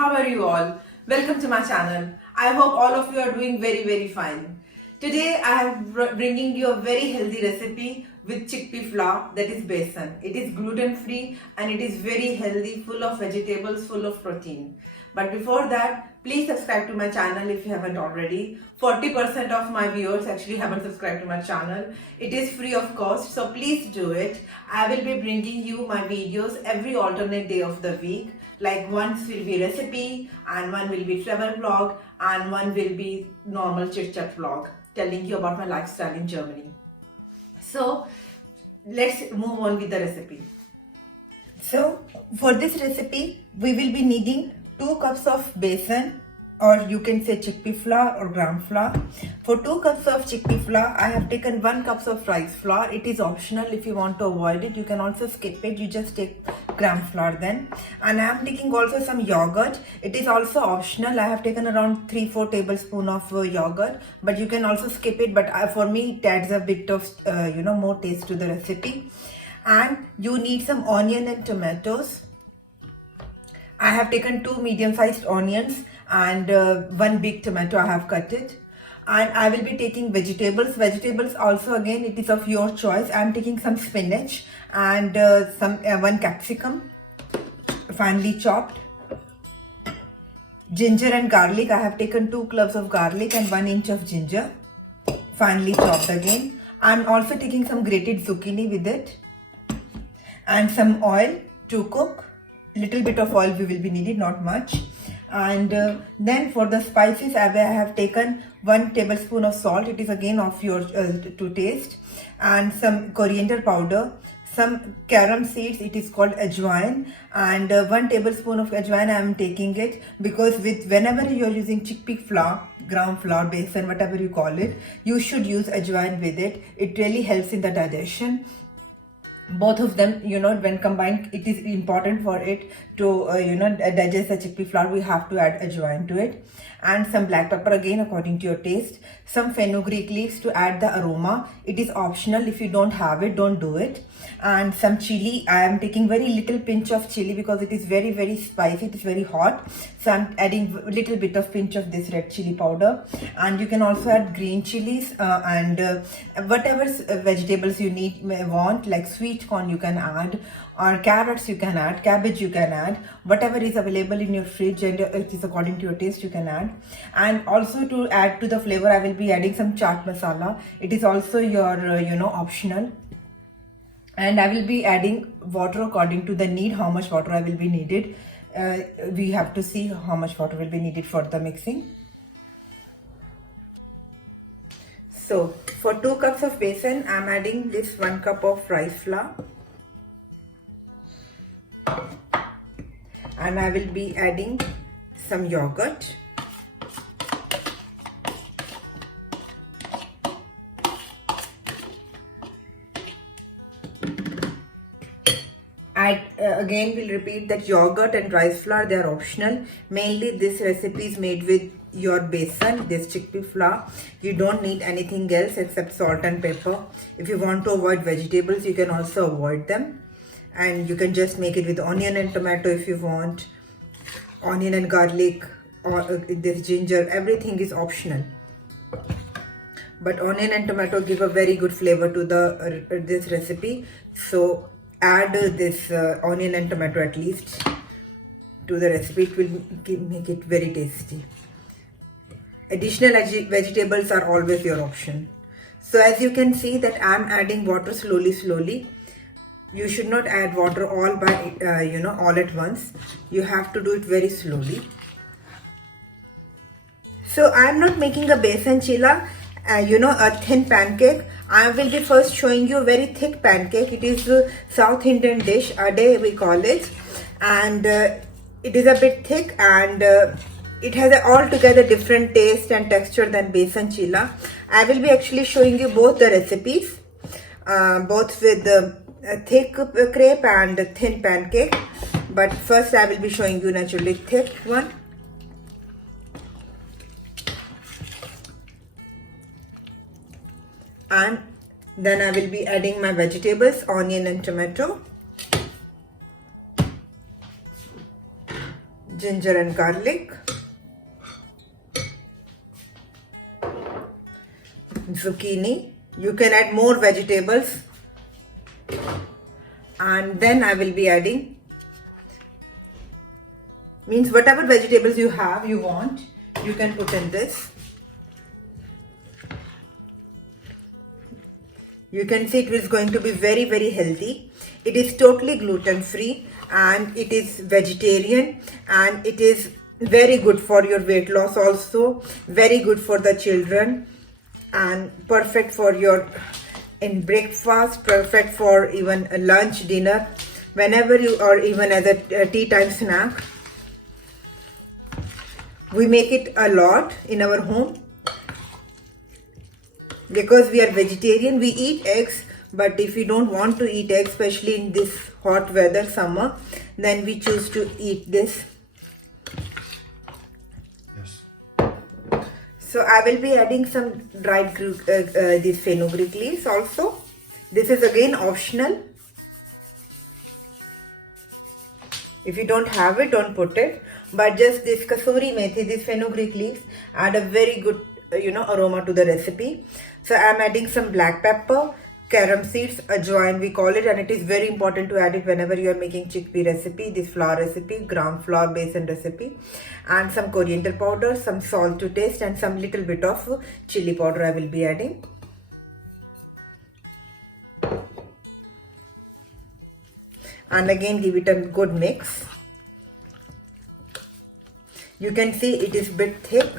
how are you all? Welcome to my channel. I hope all of you are doing very fine. Today I am bringing you a very healthy recipe with chickpea flour, that is besan. It is gluten free and it is very healthy, full of vegetables, full of protein. But before that, please subscribe to my channel if you haven't already. 40% of my viewers actually haven't subscribed to my channel. It is free of cost, so please do it. I will be bringing you my videos every alternate day of the week. Like once will be recipe and one will be travel vlog and one will be normal chit chat vlog telling you about my lifestyle in Germany. So let's move on with the recipe. So for this recipe we will be needing 2 cups of besan, or you can say chickpea flour or gram flour. For 2 cups of chickpea flour, I have taken 1 cup of rice flour. It is optional. If you want to avoid it, you can also skip it. You just take gram flour then. And I am taking also some yogurt. It is also optional. I have taken around 3-4 tablespoons of yogurt, but you can also skip it. But for me, it adds a bit of more taste to the recipe. And you need some onion and tomatoes. I have taken 2 medium-sized onions and 1 big tomato I have cut it. And I will be taking vegetables. Vegetables also, again, it is of your choice. I am taking some spinach and 1 capsicum finely chopped. Ginger and garlic. I have taken 2 cloves of garlic and 1 inch of ginger finely chopped again. I am also taking some grated zucchini with it and some oil to cook. Little bit of oil we will be needed, not much. And then for the spices, I have taken 1 tablespoon of salt. It is again of your to taste, and some coriander powder, some carom seeds. It is called ajwain, and 1 tablespoon of ajwain I am taking it because whenever you are using chickpea flour, gram flour, besan, whatever you call it, you should use ajwain with it. It really helps in the digestion. Both of them, when combined, it is important for it to digest the chickpea flour. We have to add ajwain to it, and some black pepper, again according to your taste. Some fenugreek leaves to add the aroma. It is optional. If you don't have it, don't do it. And some chili. I am taking very little pinch of chili because it is very spicy. It is very hot, so I'm adding a little bit of pinch of this red chili powder. And you can also add green chilies and whatever vegetables you want, like sweet corn you can add, or carrots you can add, cabbage you can add, whatever is available in your fridge and it is according to your taste you can add. And also to add to the flavor, I will be adding some chaat masala. It is also your optional. And I will be adding water according to the need, how much water I will be needed. We have to see how much water will be needed for the mixing. So for 2 cups of besan, I am adding this 1 cup of rice flour. And I will be adding some yogurt. I again will repeat that yogurt and rice flour, they are optional. Mainly this recipe is made with your besan, this chickpea flour. You don't need anything else except salt and pepper. If you want to avoid vegetables, you can also avoid them. And you can just make it with onion and tomato if you want. Onion and garlic or this ginger, everything is optional. But onion and tomato give a very good flavor to this recipe. So add this onion and tomato at least to the recipe. It will make it very tasty. Additional vegetables are always your option. So as you can see that I am adding water slowly. You should not add water all at once. You have to do it very slowly. So I am not making a besan chilla, a thin pancake. I will be first showing you a very thick pancake. It is a South Indian dish, ade we call it, and it is a bit thick and it has an altogether different taste and texture than besan chilla. I will be actually showing you both the recipes, both with thick crepe and thin pancake. But first I will be showing you naturally thick one. And then I will be adding my vegetables, onion and tomato. ginger and garlic, zucchini. You can add more vegetables, and then I will be adding, means whatever vegetables you want, you can put in this. You can see it is going to be very, very healthy. It is totally gluten free and it is vegetarian, and it is very good for your weight loss also, very good for the children, and perfect for your in breakfast, perfect for even a lunch, dinner, whenever you, or even as a tea time snack. We make it a lot in our home because we are vegetarian. We eat eggs, but if we don't want to eat eggs, especially in this hot weather, summer, then we choose to eat this. Yes. So I will be adding some dried these fenugreek leaves also. This is again optional. If you don't have it, don't put it. But just this kasuri methi, these fenugreek leaves, add a very good aroma to the recipe. So I'm adding some black pepper, carom seeds, ajwain we call it, and it is very important to add it whenever you are making chickpea recipe, this flour recipe, gram flour besan recipe, and some coriander powder, some salt to taste, and some little bit of chili powder I will be adding. And again give it a good mix. You can see it is a bit thick,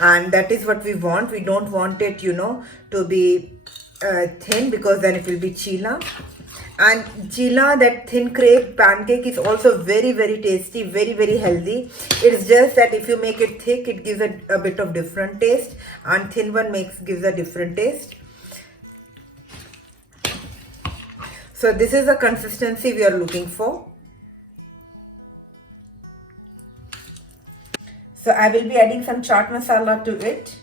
and that is what we want. We don't want it to be thin, because then it will be chila. And chila, that thin crepe pancake, is also very, very tasty, very, very healthy. It's just that if you make it thick, it gives a bit of different taste, and thin one gives a different taste. So this is the consistency we are looking for. So I will be adding some chaat masala to it.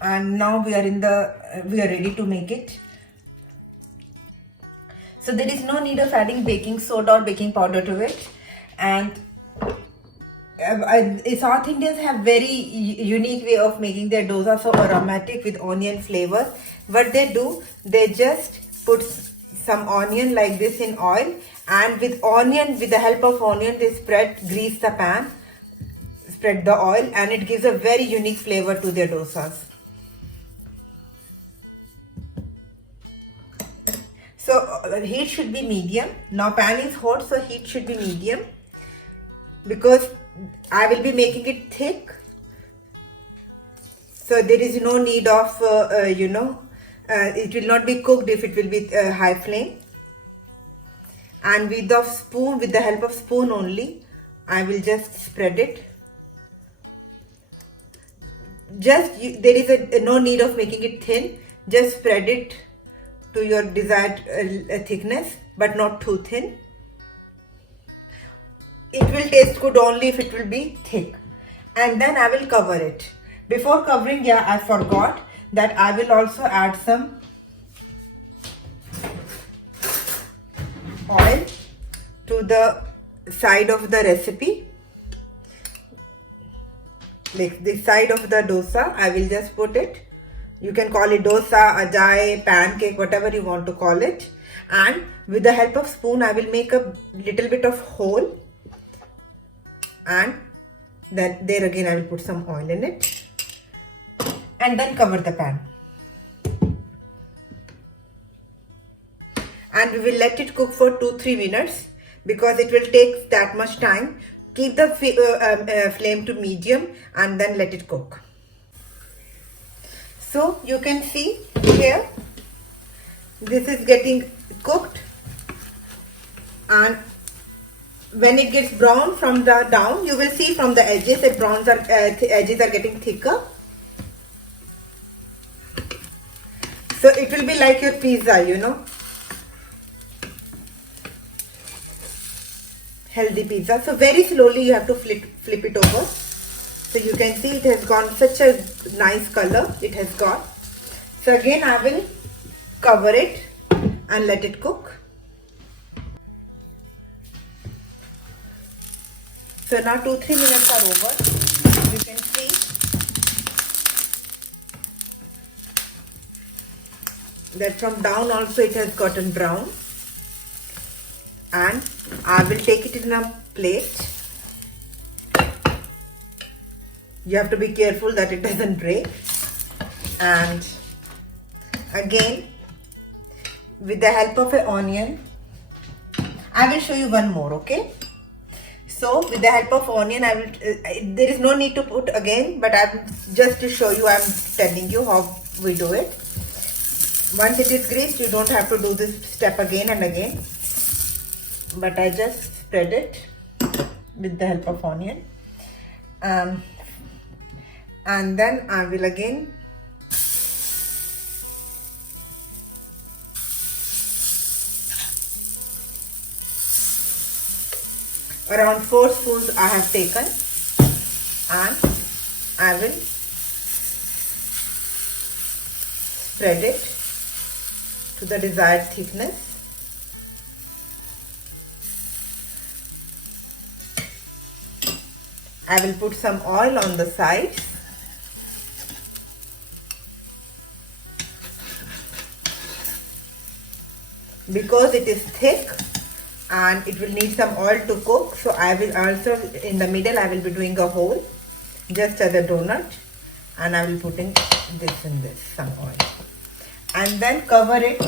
And now we are ready to make it. So there is no need of adding baking soda or baking powder to it. And South Indians have very unique way of making their dosa so aromatic with onion flavor. What they do, they just put some onion like this in oil, and with the help of onion, they grease the pan, spread the oil, and it gives a very unique flavor to their dosas. So heat should be medium. Now pan is hot, so heat should be medium, because I will be making it thick. So there is no need of it will not be cooked if it will be high flame. And with the help of spoon only, I will just spread it. There is no need of making it thin. Just spread it to your desired thickness, but not too thin. It will taste good only if it will be thick. And then I will cover it. Before covering, I forgot that I will also add some oil to the side of the recipe. Like the side of the dosa, I will just put it. You can call it dosa, ajai, pancake, whatever you want to call it. And with the help of spoon, I will make a little bit of hole. And then there again, I will put some oil in it. And then cover the pan. And we will let it cook for 2-3 minutes, because it will take that much time. Keep the flame to medium and then let it cook. So you can see here, this is getting cooked, and when it gets brown from the down, you will see from the edges that edges are getting thicker. So it will be like your pizza, healthy pizza. So very slowly you have to flip it over. So you can see it has gone such a nice color it has got. So again I will cover it and let it cook. So now 2-3 minutes are over. You can see that from down also it has gotten brown. And I will take it in a plate. You have to be careful that it doesn't break. And again, with the help of an onion, I will show you one more, okay? So with the help of onion, I will. There is no need to put again, but I'm just to show you. I'm telling you how we do it. Once it is greased, you don't have to do this step again and again. But I just spread it with the help of onion, and then I will again around 4 spoons I have taken, and I will spread it to the desired thickness. I will put some oil on the sides. Because it is thick and it will need some oil to cook, so I will also, in the middle, I will be doing a hole just as a donut, and I will putting this in this, some oil, and then cover it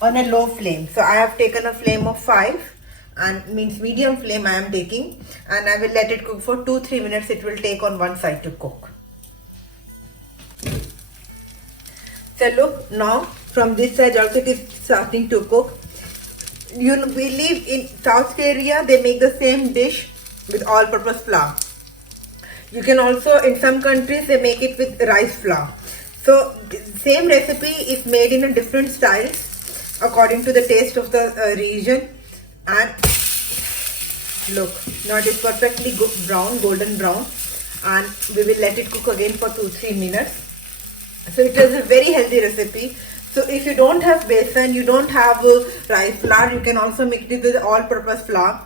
on a low flame. So I have taken a flame of 5, and means medium flame I am taking, and I will let it cook for 2-3 minutes. It will take on one side to cook. So look, now from this side also it is starting to cook. We live in South Korea, they make the same dish with all-purpose flour. You can also, in some countries, they make it with rice flour. So same recipe is made in a different styles according to the taste of the region. And look, now it is perfectly brown, golden brown, and we will let it cook again for 2-3 minutes. So it is a very healthy recipe. So if you don't have besan, you don't have rice flour, you can also mix it with all-purpose flour.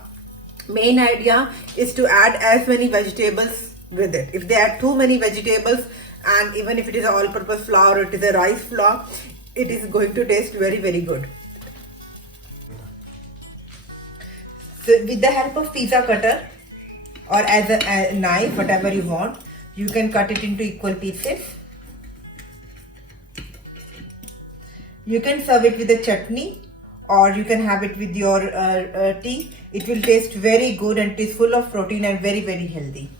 Main idea is to add as many vegetables with it. If they add too many vegetables, and even if it is all-purpose flour or it is a rice flour, it is going to taste very, very good. So with the help of pizza cutter or as a knife, whatever you want, you can cut it into equal pieces. You can serve it with a chutney, or you can have it with your tea. It will taste very good, and it is full of protein and very, very healthy.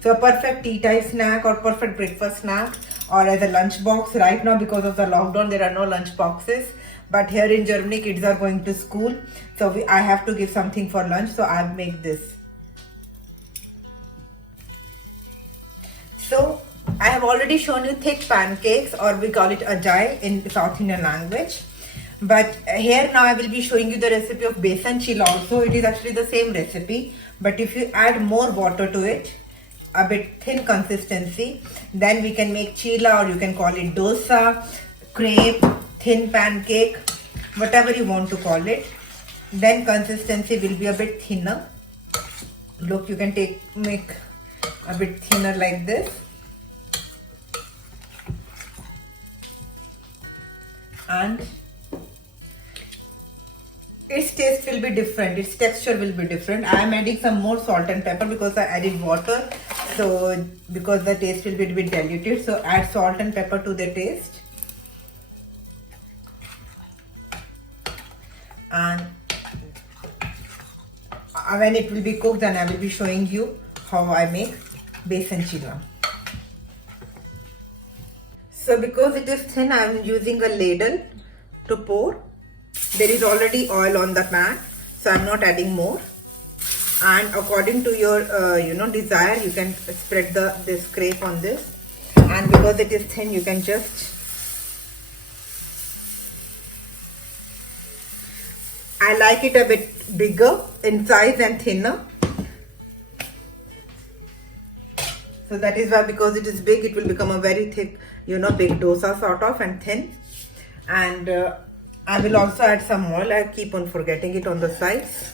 So a perfect tea time snack or perfect breakfast snack, or as a lunch box. Right now, because of the lockdown, there are no lunch boxes. But here in Germany, kids are going to school. So I have to give something for lunch. So I make this. So I have already shown you thick pancakes, or we call it ajai in South Indian language. But here now I will be showing you the recipe of besan chilla also. It is actually the same recipe, but if you add more water to it, a bit thin consistency, then we can make chilla, or you can call it dosa, crepe, thin pancake, whatever you want to call it. Then consistency will be a bit thinner. Look, you can make a bit thinner like this. And its taste will be different, its texture will be different. I am adding some more salt and pepper because I added water, so because the taste will be a bit diluted, so add salt and pepper to the taste. And when it will be cooked, then I will be showing you how I make besan chilla. So because it is thin, I am using a ladle to pour. There is already oil on the pan, so I am not adding more. And according to your desire, you can spread this crepe on this. And because it is thin, you can just. I like it a bit bigger in size and thinner. So that is why, because it is big, it will become a very thick, big dosa sort of, and thin. And I will also add some oil. I keep on forgetting it on the sides.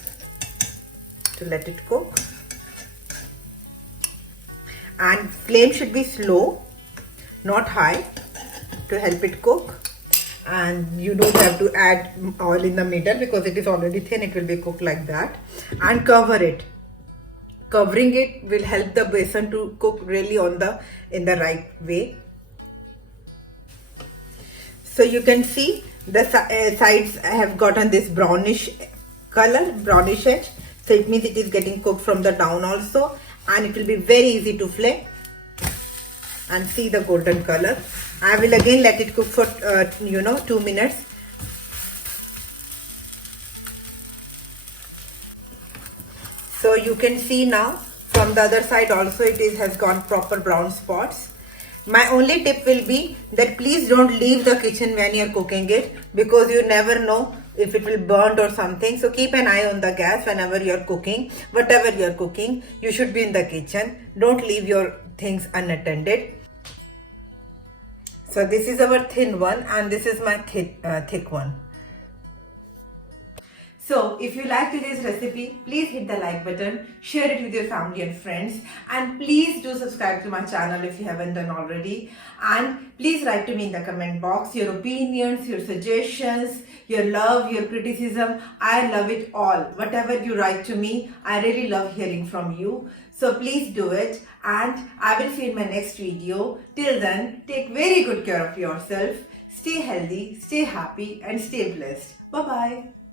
to let it cook. And flame should be slow, not high, to help it cook. And you don't have to add oil in the middle because it is already thin. It will be cooked like that. And cover it. Covering it will help the besan to cook really in the right way. So you can see the sides have gotten this brownish color, brownish edge. So it means it is getting cooked from the down also, and it will be very easy to flay. And see the golden color. I will again let it cook for 2 minutes. So you can see now from the other side also it has gone proper brown spots. My only tip will be that please don't leave the kitchen when you're cooking it, because you never know if it will burn or something. So keep an eye on the gas whenever you're cooking. Whatever you're cooking, you should be in the kitchen. Don't leave your things unattended. So this is our thin one and this is my thick one. So if you like today's recipe, please hit the like button, share it with your family and friends, and please do subscribe to my channel if you haven't done already. And please write to me in the comment box your opinions, your suggestions, your love, your criticism. I love it all. Whatever you write to me, I really love hearing from you. So please do it, and I will see you in my next video. Till then, take very good care of yourself. Stay healthy, stay happy, and stay blessed. Bye-bye.